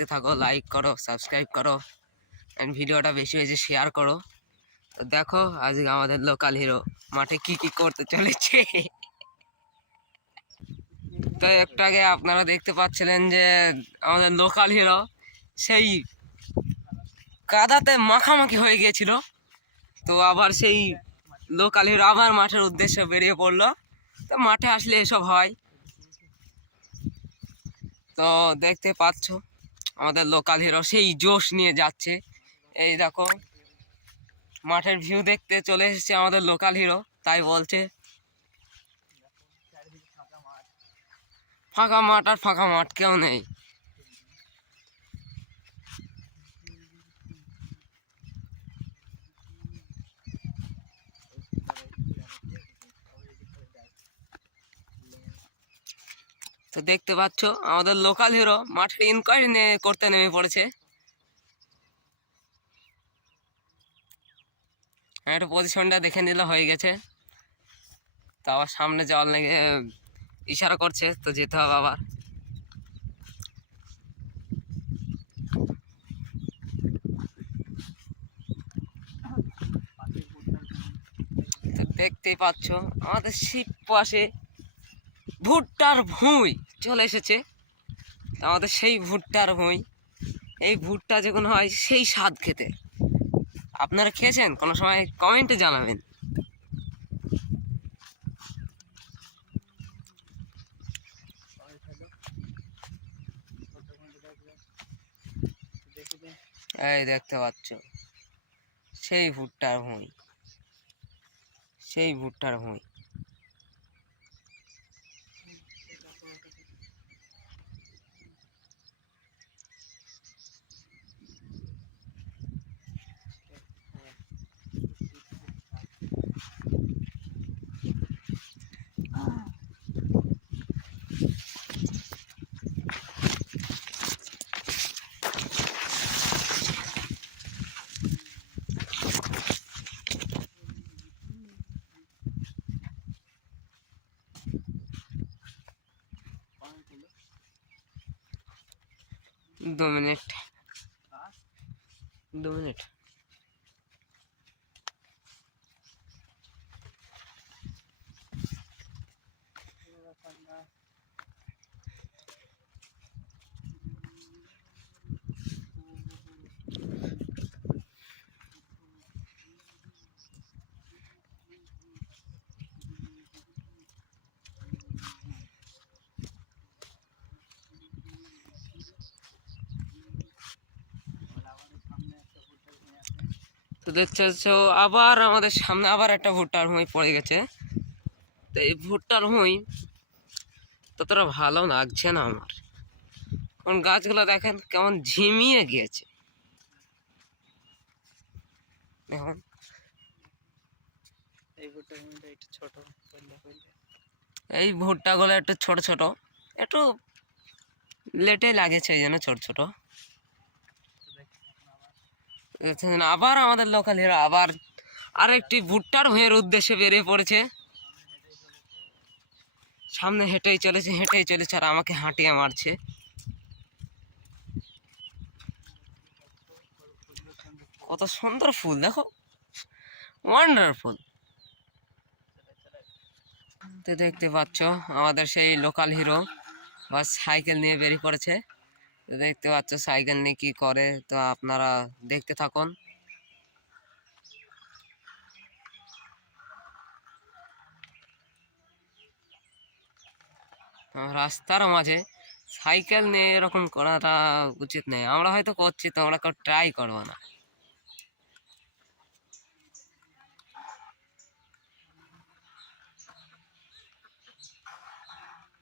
দেখতে থাকো, লাইক করো, সাবস্ক্রাইব করো, এন্ড ভিডিওটা বেশি বেশি শেয়ার করো। তো দেখো আজকে আমাদের লোকাল হিরো মাঠে কি কি করতে চলেছে। তো একটু আগে আপনারা দেখতে পাচ্ছিলেন যে আমাদের লোকাল হিরো সেই কাদাতে মাখামাখি হয়ে গিয়েছিল। তো আবার সেই লোকাল হিরো আবার মাঠের উদ্দেশ্যে বেরিয়ে পড়লো। তো মাঠে আসলে এসব হয়। তো দেখতে পাচ্ছ আমাদের লোকাল হিরো সেই জোশ নিয়ে যাচ্ছে। এই দেখো মাঠের ভিউ দেখতে চলে এসেছে আমাদের লোকাল হিরো, তাই বলছে ফাঁকা মাঠ আর ফাঁকা মাঠ কেউ নেই। তো দেখতে পাচ্ছ আমাদের লোকাল হিরো মাঠের ইনকোয়ারি করতে নেমে পড়েছে। একটা পজিশনটা দেখে নিলে হয়ে গেছে। তো আবার সামনে যাওয়ার লেগে ইশারা করছে, তো যেতে হবে আবার। তো দেখতেই পাচ্ছ আমাদের শিব পাশে ভুট্টার ভুঁই চলে এসেছে। আমাদের সেই ভুট্টার ভুঁই, এই ভুট্টা যখন হয় সেই স্বাদ খেতে। আপনারা খেয়েছেন কোনো সময়? কমেন্টে জানাবেন। এই দেখতে পাচ্ছ সেই ভুট্টার ভুঁই, সেই ভুট্টার ভুঁই। दो मिनट, 2 मिनट। তো দেখছো আবার আমাদের সামনে আবার একটা ভুট্টার ভুঁই পড়ে গেছে। তো এই ভুট্টার ভুঁই ততটা ভালো লাগছে না আমার, কারণ গাছগুলো দেখেন কেমন ঝিমিয়ে গিয়েছে। দেখুন এই ভুট্টাগুলো একটু ছোট ছোট, একটু লেটে লাগেছে, এই জন্য ছোট ছোট। আবার আমাদের লোকাল হিরো আবার আরেকটি ভুট্টার ভুঁইয়ের উদ্দেশ্যে বেরিয়ে পড়েছে। সামনে হেঁটেই চলেছে, হেঁটেই চলেছে, আর আমাকে হাঁটিয়ে মারছে। কত সুন্দর ফুল দেখো, ওয়ান্ডারফুল। তো দেখতে পাচ্ছ আমাদের সেই লোকাল হিরো বা সাইকেল নিয়ে বেরিয়ে পড়েছে। তো দেখতে পাচ্ছ সাইকেল নিয়ে কি করে, তো আপনারা দেখতে থাকুন। রাস্তার মাঝে সাইকেল নিয়ে এরকম করাটা উচিত নেই। আমরা হয়তো করছি, তোমরা কেউ ট্রাই করবো না।